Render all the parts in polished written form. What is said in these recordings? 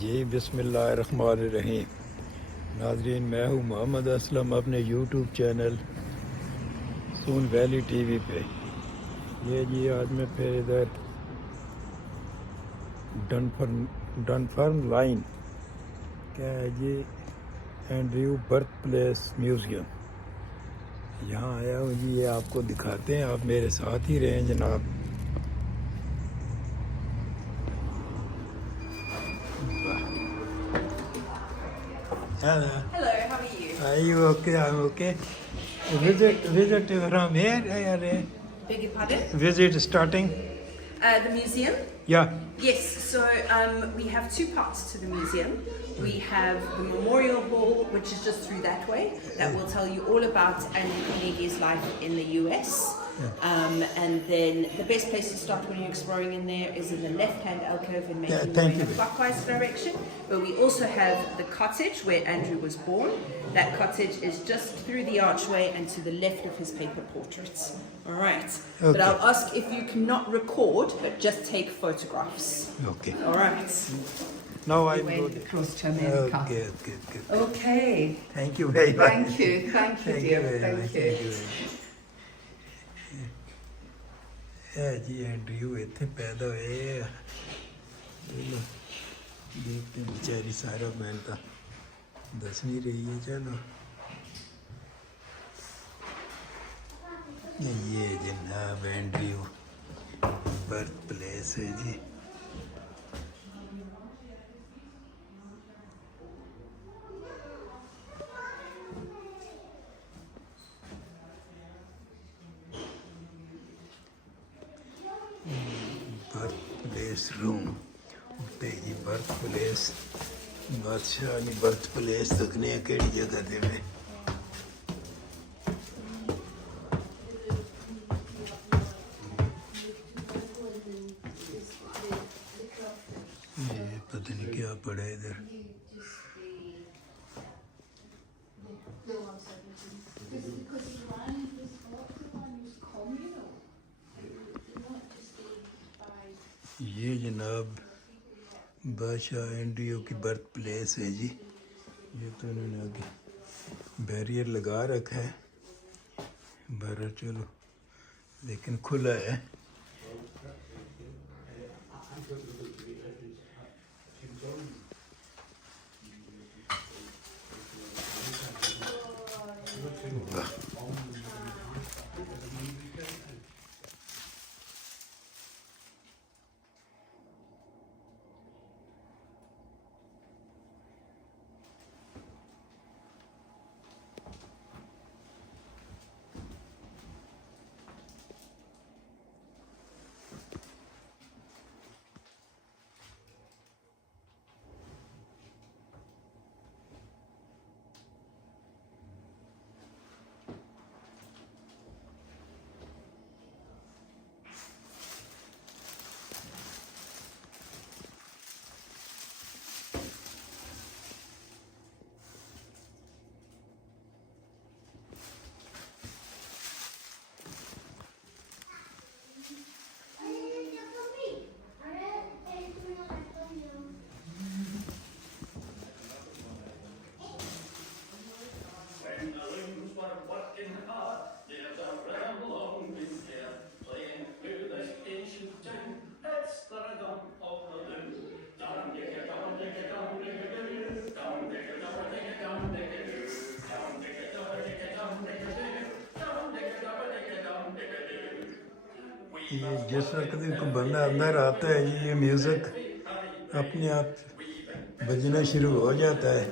जी बिस्मिल्लाहिर्रहमानिर्रहीम। नाजरीन, मैं हूँ मोहम्मद असलम अपने यूट्यूब चैनल सून वैली टीवी पे। ये जी आज मैं फिर इधर डनफर्न लाइन क्या है जी, एंड्रयू बर्थ प्लेस म्यूज़ियम, यहाँ आया हूँ जी। ये आपको दिखाते हैं, आप मेरे साथ ही रहें जनाब। Hello. Hello, how are you? Are you okay? I'm okay. Visit from here or Beg your pardon? visit starting? The museum? Yeah. Yes, so we have two parts to the museum. We have the Memorial Hall, which is just through that way, that will tell you all about Andrew Carnegie's life in the US. And then the best place to start when you're exploring in there is in the left-hand alcove and making your way in a clockwise direction. But we also have the cottage where Andrew was born. That cottage is just through the archway and to the left of his paper portraits. All right. Okay. But I'll ask if you cannot record, but just take photographs. Okay. All right. Now I Way go. across to America. Okay, good. Okay. Thank you very much. Thank you, dear. very much. Thank Thank you. you very much. ਇਹ ਜੀ Andrew ਇੱਥੇ ਪੈਦਾ ਹੋਏ ਆ। ਦੇਖते बेचारी सारा man तो दस नहीं रही है। चलो ये जनाब एंड्रयू बर्थ प्लेस है जी। बर्थ प्लेस रूम उत्ते जी बर्थ प्लेस बादशाह की बर्थ प्लेस तकने केड़ी जगह दे में। ये पता नहीं क्या पड़ा है इधर। ये जनाब बादशाह एंड्रयू की बर्थ प्लेस है जी। ये तो इन्होंने आगे बैरियर लगा रखा है बाहर, चलो लेकिन खुला है। वाह। ये जिस वक्त कोई बंदा अंदर आता है जी, ये म्यूज़िक अपने आप बजना शुरू हो जाता है।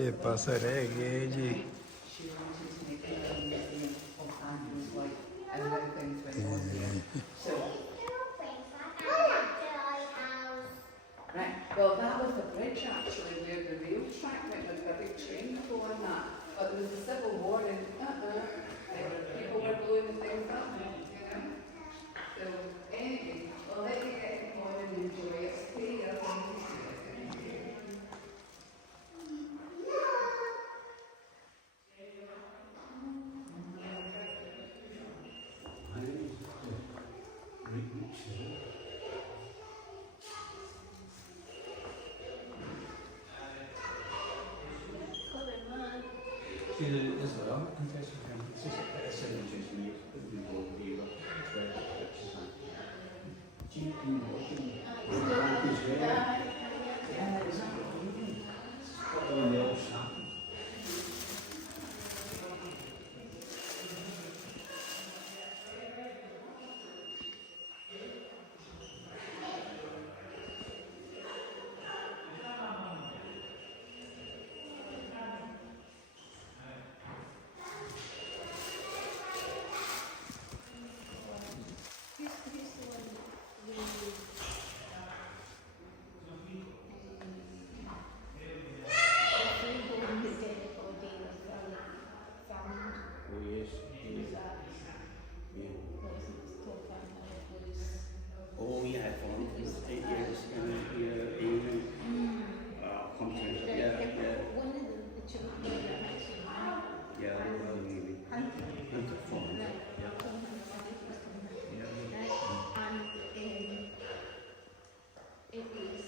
ਇਹ ਪਾਸਾ ਰਹਿ ਗਿਆ ਜੀ। She wanted to make her own museum of animals, like, and other things went on here. So, right, well, that was the bridge actually where the rail track went, with a big train going that. But there was a civil war and people were blowing things up, you know. So, anyway, I'll let you get on and enjoy it. Stay up and Oh yeah, I found it. 8 years and content. Yeah. Yeah, well, maybe. Hunter farm. Yeah. It was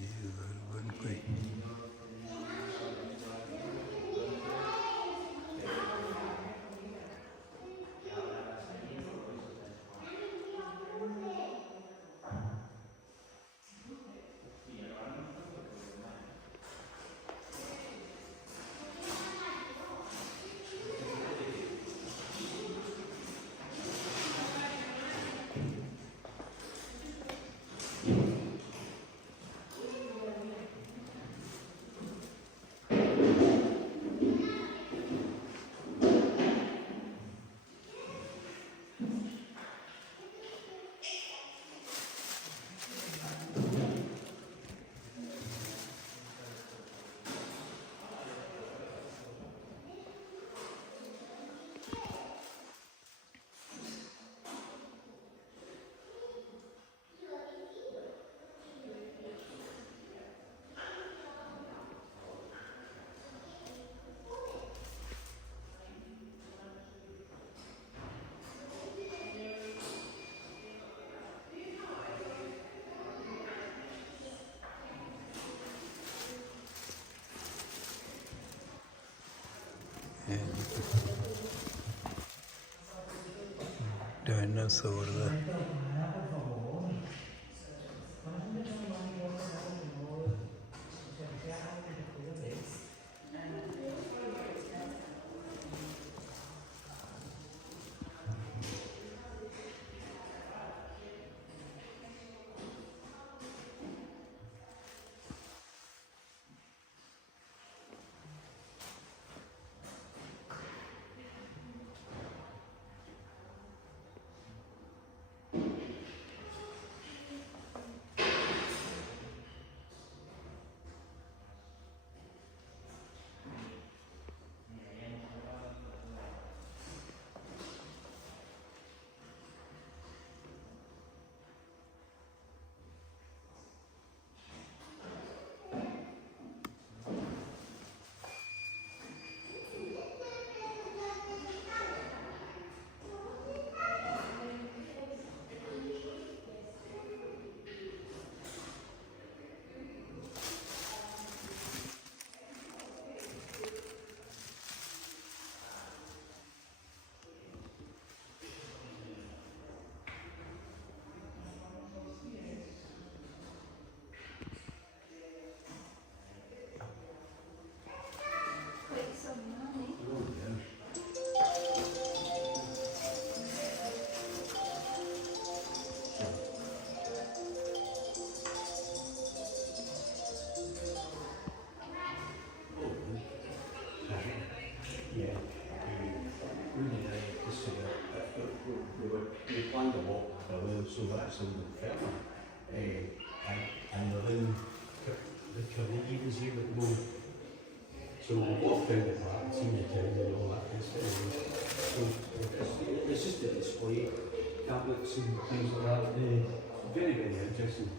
ये घर बन गई। Dinosaur का we planned a walk around, so that's in the Inferno. And within the Carnegie Museum at the moment. So we walk down the park, see the town and all that kind of stuff. So it's just a display, tablets and things like that. Very, very interesting.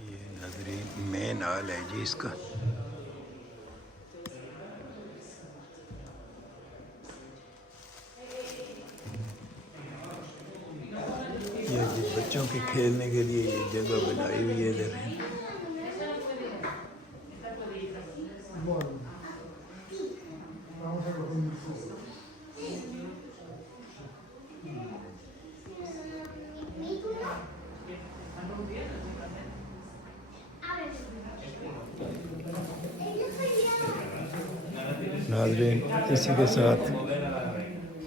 ये नाजरीन main hall है जी इसका। ये जी बच्चों के खेलने के लिए ये जगह बनाई हुई है इधर। नाज़रीन इसी के साथ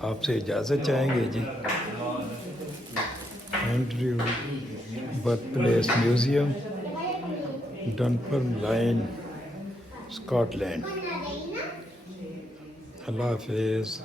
आपसे इजाज़त चाहेंगे ji. Andrew birth place museum, Dunfermline Scotland. अल्लाह हाफिज़।